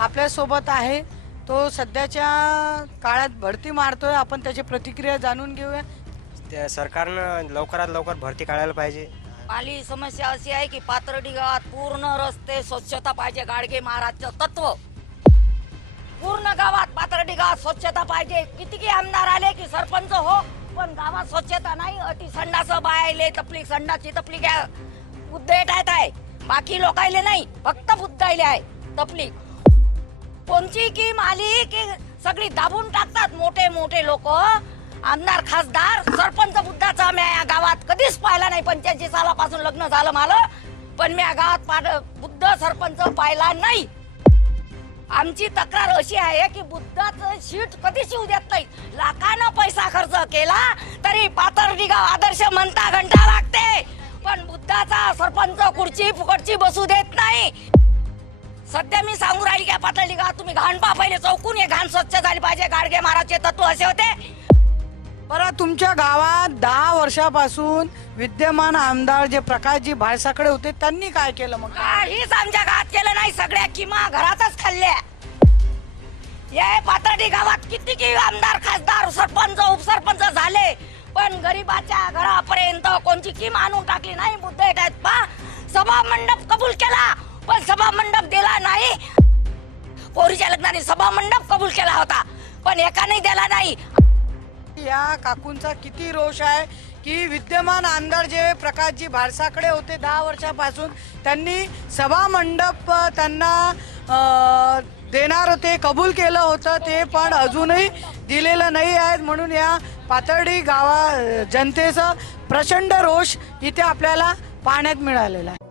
आपल्या सोबत आहे। तो सध्याच्या काळात भरती मारतोय, आपण त्याची प्रतिक्रिया जाणून घेऊया। त्या सरकारनं लवकरात लवकर भरती काढायला पाहिजे। आली समस्या अशी आहे की पाथर्डी गावात पूर्ण रस्ते स्वच्छता पाहिजे। गाडगे महाराजचं तत्व पूर्ण गावात पाथर्डी गावात स्वच्छता पाहिजे। किती आमदार आले की सरपंच हो, पण गावात स्वच्छता नाही। अति संडास बायले तपली संडासची तपली घ्या उद्देट आहे, बाकी लोकायले नाही, फक्त बुद्धायले आहे तपली। कोणची की आली की सगळी दाबून टाकतात मोठे मोठे लोक, आमदार खासदार। सरपंच बुद्धाचा मी या गावात कधीच पाहिला नाही। 85 सालापासून लग्न झालं मला, पण मी या गावात बुद्ध सरपंच पाहिला नाही। आमची तक्रार अशी आहे की बुद्धाचं शीट कधी शिवू देत नाही। लाखानं पैसा खर्च केला तरी पाथर्डी गाव आदर्श म्हणता घंटा लागते, पण बुद्धाचा सरपंच खुर्ची फुकटची बसू देत नाही। सध्या मी सांगू राहिली की पाथर्डी गावात तुम्ही घाण पहा, पहिले चौकून हे घाण स्वच्छ झाली पाहिजे। गाडगे महाराजचे तत्व असे होते। बरं, तुमच्या गावात 10 वर्षापासून विद्यमान आमदार जे प्रकाशजी भाळसाकडे होते त्यांनी काय केलं? मग काहीच आमच्या गावात केलं नाही। सगळ्या किमा घरातच खाल्ल्या। या पाथर्डी गावात किती आमदार खासदार सरपंच उपसरपंच झाले, पण गरीबाच्या घरापर्यंत कोणची किम आणून टाकली नाही। बुद्ध येतात पा सभा मंडप कबूल केला, पण सभा मंडप दिला नाही। पोरीच्या लग्नाने सभा मंडप कबूल केला होता, पण एकाने दिला नाही। या काकूंचा किती रोष आहे की विद्यमान आमदार जे प्रकाशजी भाळसाकडे होते 10 वर्षापासून, त्यांनी सभा मंडप त्यांना देणार होते, कबूल केलं होतं ते, पण अजूनही दिलेलं नाही आहे। म्हणून या पाथर्डी गावा जनतेचा प्रचंड रोष इथे आपल्याला पाहण्यात मिळालेला आहे।